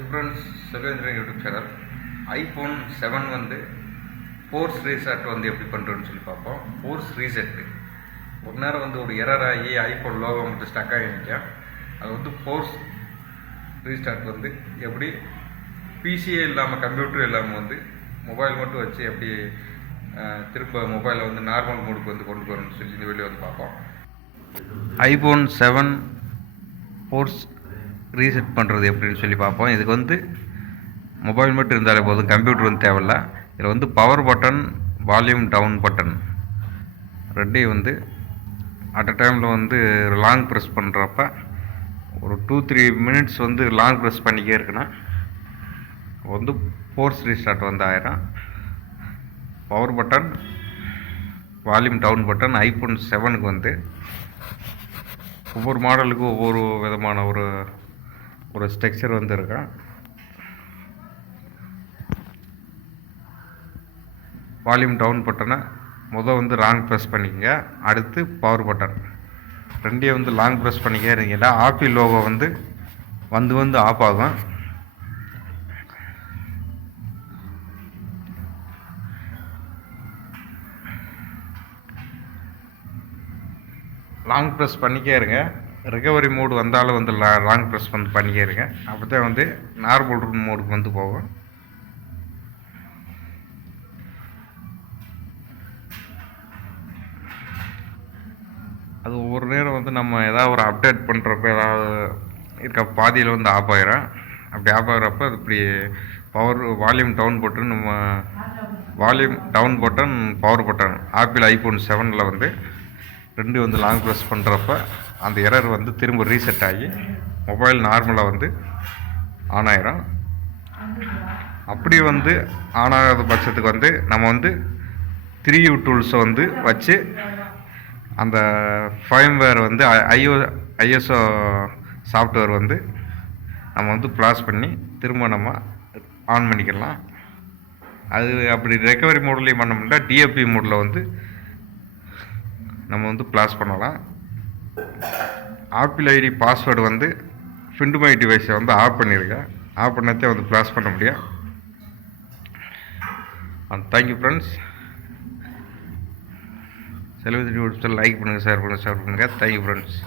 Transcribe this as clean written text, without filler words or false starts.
Hi friends, Selvendran YouTube channel. IPhone 7 வந்து force reset வந்து எப்படி பண்ணுறோன்னு சொல்லி பார்ப்போம். ஃபோர்ஸ் ரீசெட்டு ஒரு நேரம் வந்து ஒரு எரர் ஆகி ஐஃபோன் லோகோ மட்டும் ஸ்டக் ஆகி நிற்கும். அது வந்து ஃபோர்ஸ் ரீஸ்டார்ட் வந்து எப்படி பிசியே இல்லாமல் கம்ப்யூட்டரும் இல்லாமல் வந்து மொபைல் மட்டும் வச்சு எப்படி திரும்ப மொபைலை வந்து நார்மல் மோடுக்கு வந்து கொண்டு வரணும்னு சொல்லி இந்த வீடியோ வந்து பார்ப்போம். ஐஃபோன் 7 ஃபோர்ஸ் ரீசெட் பண்ணுறது எப்படின்னு சொல்லி பார்ப்போம். இதுக்கு வந்து மொபைல் மட்டும் இருந்தாலே போதும், கம்ப்யூட்டர் வந்து தேவையில்ல. இதில் வந்து power button, volume down button ரெண்டையும் வந்து அட் அ டைமில் வந்து லாங் ப்ரெஸ் பண்ணுறப்ப ஒரு 2-3 மினிட்ஸ் வந்து லாங் ப்ரெஸ் பண்ணிக்கே இருக்குன்னா வந்து ஃபோர்ஸ் ரீஸ்டார்ட் வந்து ஆயிரும். Power button, volume down button iPhone 7க்கு வந்து ஒவ்வொரு மாடலுக்கும் ஒவ்வொரு விதமான ஒரு ஸ்ட்ரக்சர் வந்து இருக்கும். வால்யூம் டவுன் பட்டனை வந்து லாங் ப்ரெஸ் பண்ணிக்கங்க. அடுத்து பவர் பட்டன் ரெண்டையும் வந்து லாங் ப்ரெஸ் பண்ணிக்கே இருந்தீங்கன்னா ஆப்பிள் லோகோ வந்து வந்து ஆஃப் ஆகும். லாங் ப்ரெஸ் பண்ணிக்கே இருங்க. ரெக்கவரி மோடு வந்தாலும் வந்து லாங் ப்ரெஸ் வந்து பண்ணிக்கே இருங்க. அப்போ தான் வந்து நார்மல் மோடுக்கு வந்து போகும். அது ஒவ்வொரு நேரம் வந்து நம்ம ஏதாவது ஒரு அப்டேட் பண்ணுறப்ப ஏதாவது இருக்க பாதியில் வந்து ஆஃப் ஆகிரும். அப்படி ஆஃப் ஆகிறப்ப அது இப்படி வால்யூம் டவுன் பட்டன், நம்ம volume down button, power button Apple iPhone 7ல் வந்து ரெண்டு வந்து லாங் ப்ரெஸ் பண்ணுறப்ப அந்த எரர் வந்து திரும்ப ரீசெட் ஆகி மொபைல் நார்மலாக வந்து ஆன் ஆயிரும். அப்படி வந்து ஆன் ஆகாத பட்சத்துக்கு வந்து நம்ம வந்து 3U டூல்ஸை வந்து வச்சு அந்த ஃபர்ம்வேர் வந்து ஐஎஸ்ஓ சாஃப்ட்வேர் வந்து நம்ம வந்து ப்ளாஸ் பண்ணி திரும்ப நம்ம ஆன் பண்ணிக்கலாம். அது அப்படி ரெக்கவரி மோட்லேயும் பண்ண முடியல, டிஎப்பி மோடில் வந்து நம்ம வந்து ப்ளாஸ் பண்ணலாம். ஆப்பிள் ஐடி பாஸ்வேர்டு வந்து ஃபிண்ட் மை டிவைஸை வந்து ஆஃப் பண்ணியிருக்கேன். ஆஃப் பண்ணதே வந்து ப்ளாஸ் பண்ண முடியும். Thank you friends. Selvendran YouTube channel like பண்ணுங்கள், ஷேர் பண்ணுங்கள். Thank you friends.